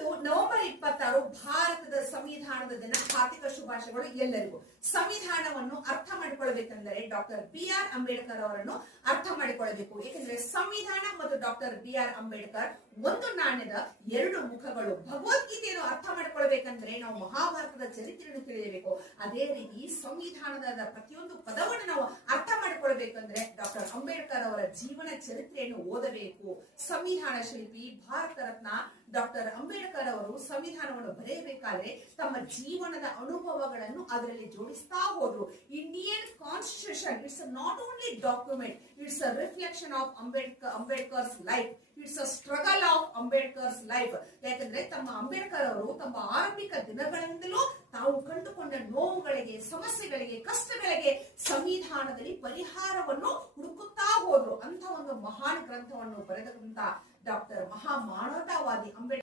ಇಂದು November 26 ಭಾರತದ ಸಂವಿಧಾನದ ದಿನ. ಹಾರ್ದಿಕ ಶುಭಾಶಯಗಳು ಎಲ್ಲರಿಗೂ. ಸಂವಿಧಾನವನ್ನು ಅರ್ಥ ಮಾಡಿಕೊಳ್ಳಬೇಕೆಂದರೆ ಡಾಕ್ಟರ್ BR ಅಂಬೇಡ್ಕರ್ ಅವರನ್ನು ಅರ್ಥ ಮಾಡಿಕೊಳ್ಳಬೇಕು. ಏಕೆಂದ್ರೆ ಸಂವಿಧಾನ ಮತ್ತು ಡಾಕ್ಟರ್ BR ಅಂಬೇಡ್ಕರ್ ಒಂದು ನಾಣ್ಯದ ಎರಡು ಮುಖಗಳು. ಭಗವದ್ಗೀತೆಯನ್ನು ಅರ್ಥ ಮಾಡಿಕೊಳ್ಳಬೇಕಂದ್ರೆ ನಾವು ಮಹಾಭಾರತದ ಚರಿತ್ರೆಯನ್ನು ತಿಳಿಯಬೇಕು. ಅದೇ ರೀತಿ ಸಂವಿಧಾನದ ಪ್ರತಿಯೊಂದು ಪದವನ್ನು ನಾವು ಅರ್ಥ ಮಾಡಿಕೊಳ್ಳಬೇಕಂದ್ರೆ ಡಾಕ್ಟರ್ ಅಂಬೇಡ್ಕರ್ ಅವರ ಜೀವನ ಚರಿತ್ರೆಯನ್ನು ಓದಬೇಕು. ಸಂವಿಧಾನ ಶಿಲ್ಪಿ ಭಾರತ ರತ್ನ ಡಾಕ್ಟರ್ ಅಂಬೇಡ್ಕರ್ ಅವರು ಸಂವಿಧಾನವನ್ನು ಬರೆಯಬೇಕಾದ್ರೆ ತಮ್ಮ ಜೀವನದ ಅನುಭವಗಳನ್ನು ಅದರಲ್ಲಿ ಜೋಡಿಸ್ತಾ ಹೋದ್ರು. Indian constitution it's not only document, it's a reflection of Ambedkar's life, it's a struggle of Ambedkar's life. ಯಾಕಂದ್ರೆ ತಮ್ಮ ಅಂಬೇಡ್ಕರ್ ಅವರು ತಮ್ಮ ಆರಂಭಿಕ ದಿನಗಳಿಂದಲೂ ತಾವು ಕಂಡುಕೊಂಡ ನೋವುಗಳಿಗೆ, ಸಮಸ್ಯೆಗಳಿಗೆ, ಕಷ್ಟಗಳಿಗೆ ಸಂವಿಧಾನದಲ್ಲಿ ಪರಿಹಾರವನ್ನು ಹುಡುಕುತ್ತಾ ಹೋದ್ರು. ಅಂತ ಒಂದು ಮಹಾನ್ ಗ್ರಂಥವನ್ನು ಬರೆದಂತ ಡಾಕ್ಟರ್ ಮಹಾ ಮಾನವತಾವಾದಿ ಅಂಬೇಡ್ಕರ್